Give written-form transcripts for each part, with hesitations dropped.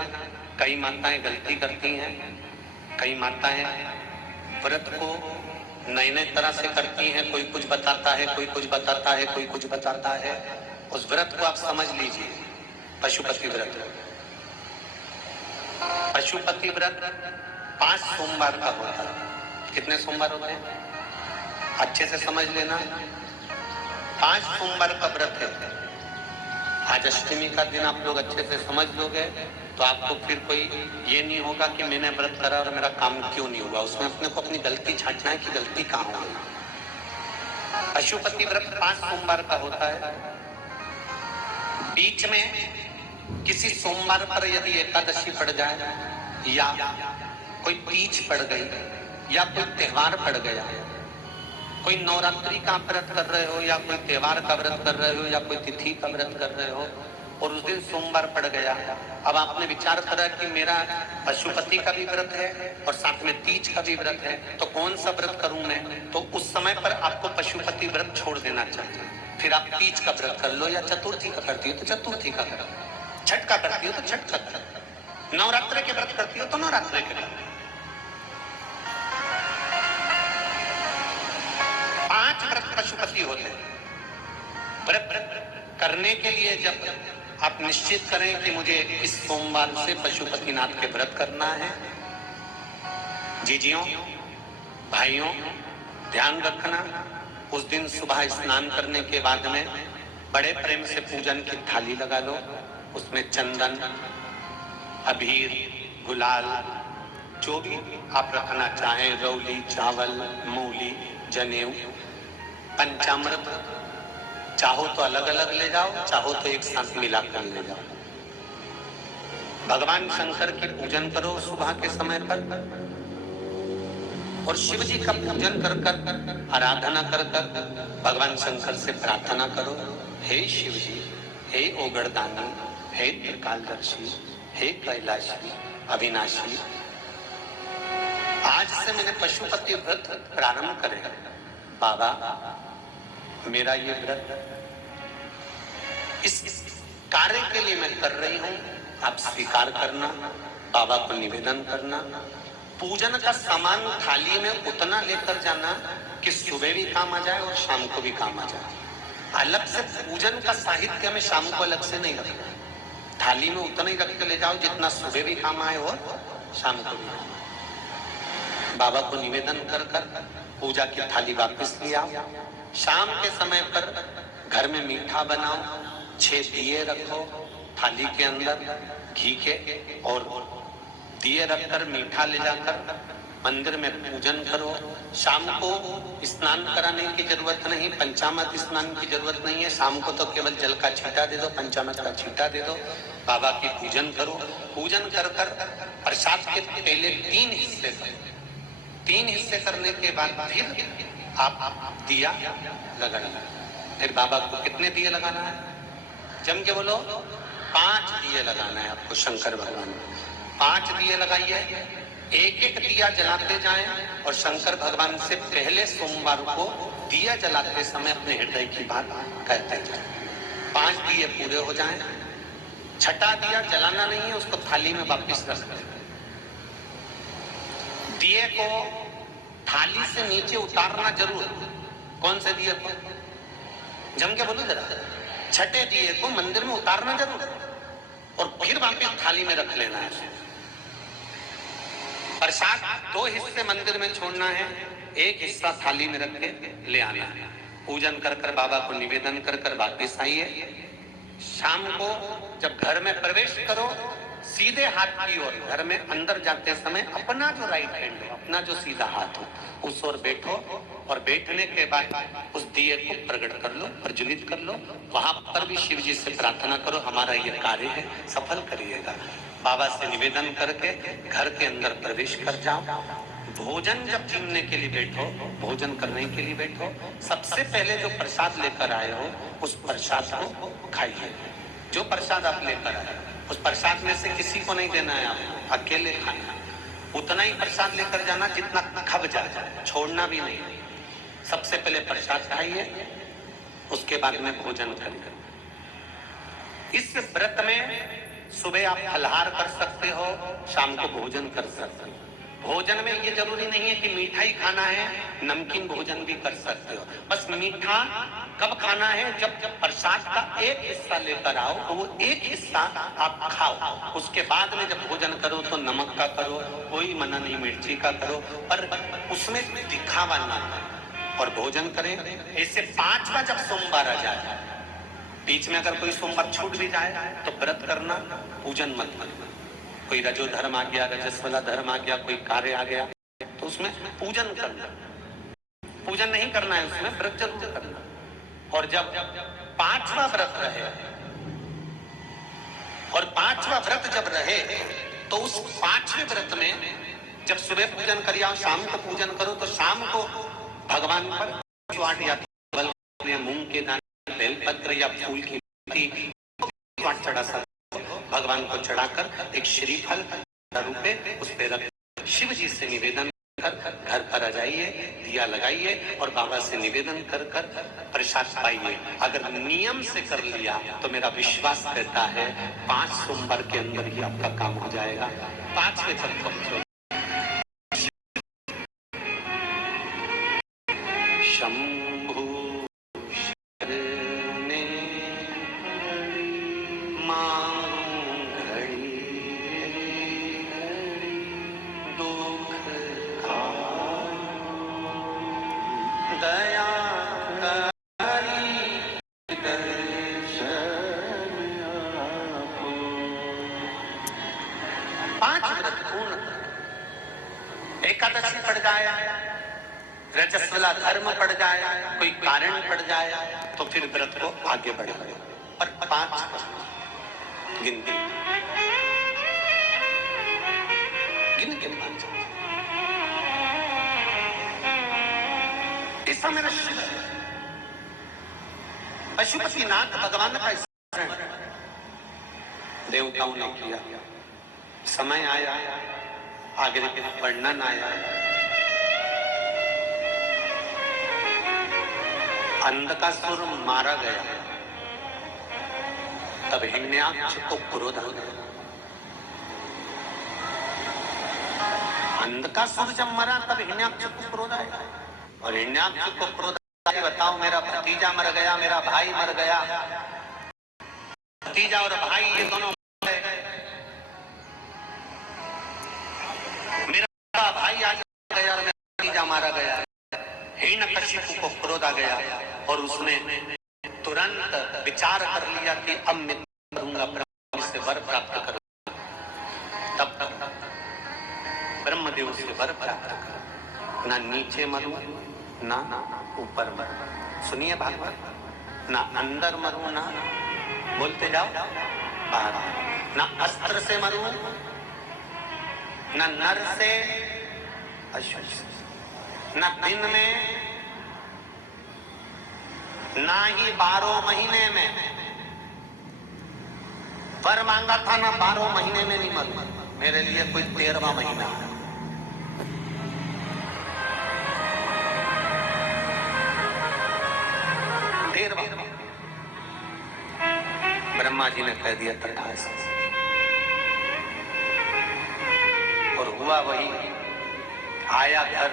लेना, कई माताएं गलती करती हैं, कई माताएं व्रत को नए नए तरह से करती हैं, कोई कुछ बताता है, कोई कुछ बताता है, कोई कुछ बताता है। उस व्रत को आप समझ लीजिए, पशुपति व्रत। पशुपति व्रत 5 सोमवार का होता है। कितने सोमवार होते हैं? अच्छे से समझ लेना, 5 सोमवार का व्रत है। आज अष्टमी का दिन आप लोग अच्छे से समझ लोगे तो आपको फिर कोई ये नहीं होगा कि मैंने व्रत करा और मेरा काम क्यों नहीं हुआ। उसमें अपने को अपनी गलती छांटना है कि गलती कहाँ हो गई। पशुपति व्रत 5 सोमवार का होता है। बीच में किसी सोमवार पर यदि एकादशी पड़ जाए या कोई तीज पड़ गई या कोई त्योहार पड़ गया, कोई नवरात्रि का व्रत कर रहे हो या कोई त्योहार का व्रत कर रहे हो या कोई तिथि का व्रत कर रहे हो और उस दिन सोमवार पड़ गया, अब आपने विचार करा कि मेरा पशुपति का भी व्रत है और साथ में तीज का भी व्रत है, तो कौन सा व्रत करूं मैं? तो उस समय पर आपको पशुपति व्रत छोड़ देना चाहिए। फिर आप तीज का व्रत कर लो या चतुर्थी का करती हो तो चतुर्थी का करो, छठ का करती हो तो छठ का करो, नवरात्रि के व्रत करती हो तो नवरात्रि के व्रत। 5 व्रत पशुपति होते हैं। व्रत करने के लिए जब आप निश्चित करें कि मुझे इस सोमवार से पशुपतिनाथ के व्रत करना है, जीजियों भाइयों ध्यान रखना, उस दिन सुबह स्नान करने के बाद में बड़े प्रेम से पूजन की थाली लगा लो, उसमें चंदन, अबीर, गुलाल, जो भी आप रखना चाहें, रौली, चावल, मूली, जनेऊ, पंचामृत, चाहो तो अलग अलग ले जाओ, चाहो तो एक साथ मिलाकर ले जाओ। भगवान शंकर की पूजन करो सुबह के समय पर और शिव जी का पूजन कर कर आराधना कर कर भगवान शंकर से प्रार्थना करो, हे शिव जी, हे ओगड़दानी, हे त्रिकालदर्शी, हे कैलाशी, अविनाशी, आज से मैंने पशुपति व्रत प्रारंभ करे। बाबा मेरा ये व्रत इस कार्य के लिए मैं कर रही हूं, आप स्वीकार करना, बाबा को निवेदन करना। पूजन का सामान थाली में उतना लेकर जाना कि सुबह भी काम आ जाए और शाम को भी काम आ जाए। अलग से पूजन का साहित्य में शाम को अलग से नहीं रखना, थाली में उतना ही रख के ले जाओ जितना सुबह भी काम आए और शाम को भी। बाबा को निवेदन कर कर पूजा की थाली वापस ले आओ। शाम के समय पर घर में मीठा बनाओ, 6 दिए रखो थाली के अंदर घी के, और दिए रखकर मीठा ले जाकर मंदिर में पूजन करो। शाम को स्नान कराने की जरूरत नहीं, पंचामृत स्नान की जरूरत नहीं है, शाम को तो केवल जल का छींटा दे दो, पंचामृत का छींटा दे दो, बाबा की पूजन करो। पूजन कर कर प्रसाद के पहले 3 हिस्से करो, 3 हिस्से करने के बाद फिर आप दिया लगाना। फिर बाबा को कितने दिए लगाना है? जम के बोलो, 5 दिए लगाना है आपको शंकर भगवान को। 5 दिए लगाइए, एक एक दिया जलाते जाएं और शंकर भगवान से पहले सोमवार को दिया जलाते समय अपने हृदय की बात कहते जाएं। 5 दिए पूरे हो जाएं, छठा दिया जलाना नहीं है, उसको थाली में वापस रख दें। दिए को थाली से नीचे उतारना जरूर। कौन से दिए को? जम के बोलो जरा। छठे दिए को मंदिर में उतारना जरूर और फिर वापस थाली में रख लेना है। प्रसाद 2 हिस्से मंदिर में छोड़ना है, एक हिस्सा थाली में रख के ले आना है। पूजन कर कर बाबा को निवेदन कर कर वापस आइए। शाम को जब घर में प्रवेश करो, सीधे हाथ की ओर घर में अंदर जाते समय अपना जो राइट हैंड हो, अपना जो सीधा हाथ हो, उस ओर बैठो और बैठने के बाद उस दिए को प्रकट कर लो, प्रज्वलित कर लो। वहां पर भी शिव जी से प्रार्थना करो, हमारा ये कार्य है सफल करिएगा। बाबा से निवेदन करके घर के अंदर प्रवेश कर जाओ। भोजन जब जीवने के लिए बैठो, भोजन करने के लिए बैठो, सबसे पहले जो प्रसाद लेकर आए हो उस प्रसाद को खाइए। जो प्रसाद आप लेकर आए उस प्रसाद में से किसी को नहीं देना है, आपको अकेले खाना। उतना ही प्रसाद लेकर जाना जितना खब जाए, छोड़ना भी नहीं। सबसे पहले प्रसाद खाइए, उसके बाद में भोजन करिए। इस व्रत में सुबह आप फलहार कर सकते हो, शाम को भोजन कर सकते हो। भोजन में ये जरूरी नहीं है कि मीठा ही खाना है, नमकीन भोजन भी कर सकते हो। बस मीठा कब खाना है, जब प्रसाद का एक हिस्सा लेकर आओ तो वो एक हिस्सा आप खाओ। उसके बाद में जब भोजन करो तो नमक का करो, कोई मना नहीं, मिर्ची का करो, पर उसमें दिखावा ना करो और भोजन करें। इससे 5वां जब सोमवार आ जाए, बीच में अगर कोई सोमवार छूट भी जाए तो व्रत करना, पूजन मत करना। कोई रजो धर्म आ गया, रजस वाला धर्म आ गया, कोई कार्य आ गया तो उसमें पूजन करना, पूजन नहीं करना है, उसमें व्रत जरूर करना। और जब 5वां व्रत रहे और 5वां व्रत जब रहे तो उस 5वें व्रत में जब सुबह पूजन करिए और शाम को पूजन करो तो शाम को भगवान पर या मूंग के दाने, बेलपत्र या फूल की चढ़ा सकते, भगवान को चढ़ाकर एक श्रीफल रूपे उस पे रख शिव जी से निवेदन कर घर पर आ जाइए, दिया लगाइए और बाबा से निवेदन कर कर प्रसाद पाइए। अगर नियम से कर लिया तो मेरा विश्वास कहता है 5 सोमवार के अंदर ही आपका काम हो जाएगा। 5वें तक पहुंचो। शंभु शरणे दया करी दर्शन आपको। 5 व्रत पूर्ण, एकादशी पड़ जाए, रजस्वला धर्म पड़ जाए, कोई कारण पड़ जाए तो फिर व्रत को आगे बढ़ाए। और 5 गिन गिन 5। ऐसा मेरा शिव है, पशुपतिनाथ भगवान का स्मरण देवताओं ने किया। समय आया, आगे वर्णन आया, अंधकासुर मारा गया, तब हिरण्याक्ष को क्रोध आ गया। अंधकासुर जब मरा तब हिरण्याक्ष को क्रोध आया और हिरण्याक्ष को क्रोध आया, बताओ मेरा भतीजा मर गया, मेरा भाई मर गया, भतीजा और भाई ये दोनों मर गए, मेरा भाई आज गया और मेरा भतीजा मारा गया। हिरण्यकशिपु को क्रोध आ गया और उसने तुरंत विचार कर लिया कि अब मैं करूंगा, ब्रह्म से वर प्राप्त करूंगा। तब ब्रह्मदेव से वर प्राप्त करूं, ना नीचे मरूं ना ऊपर मरूं। सुनिए भागवत, ना अंदर मरूं ना, बोलते जाओ, बाहर, ना अस्त्र से मरूं ना नर से अश्व से, ना दिन में ना ही 12 महीने में। वर मांगा था ना 12 महीने में नहीं मरूं, मेरे लिए कोई 13वां महीना है। ब्रह्मा जी ने कह दिया तथास्तु, और हुआ वही। आया घर,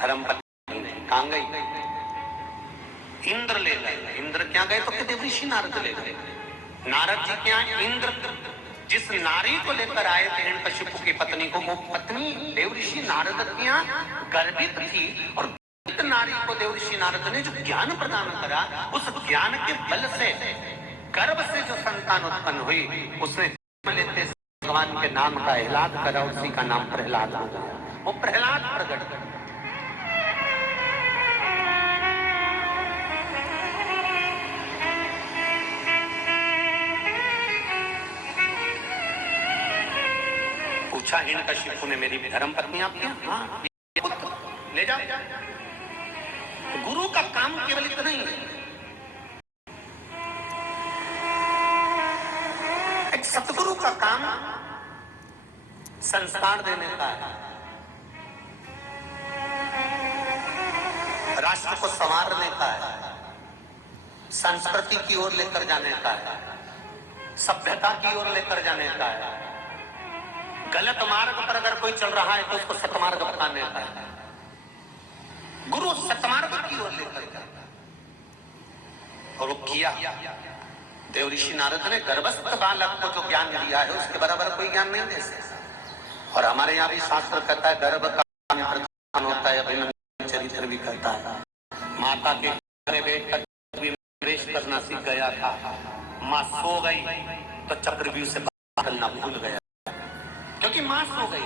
धर्मपत्नी कहां गई? इंद्र ले गए। इंद्र क्या गए तो कहते ऋषि नारद ले गए। नारद जी क्या, इंद्र जिस नारी को लेकर आए थे हिरण्यकशिपु की पत्नी को, वो पत्नी देवऋषि नारद की गर्भित थी और नारी को देवऋषि नारद ने जो ज्ञान प्रदान करा, उस ज्ञान के बल से गर्भ से जो संतान उत्पन्न हुई, उसने लेते भगवान के नाम का एलाद करा, उसी का नाम प्रहलाद हो गया। वो प्रहलाद प्रकट कर। पूछा हिरण्यकशिपु ने, मेरी धर्म पत्नी आपकी? हाँ, ले जाओ। गुरु का काम केवल इतना ही है, एक सतगुरु का काम संस्कार देने का है, राष्ट्र को संवारने का है, संस्कृति की ओर लेकर जाने का है। सभ्यता की ओर लेकर जाने का है। गलत मार्ग पर अगर कोई चल रहा है तो उसको सतमार्ग बताने का है। गुरु सतमार्ग की ओर लेकर जाता है। और वो किया। देव ऋषि नारद ने गर्भस्थ बालक को जो ज्ञान दिया है उसके बराबर कोई ज्ञान नहीं दे सकता। और हमारे यहाँ भी शास्त्र कहता है गर्भ का प्रधान होता है, अभिनंदन चरित्र भी कहता है। माता के घर में बैठकर प्रवेश करना सीख गया था। माँ सो गई तो चक्रव्यूह से बाहर निकलना भूल गया, क्योंकि माँ सो गई।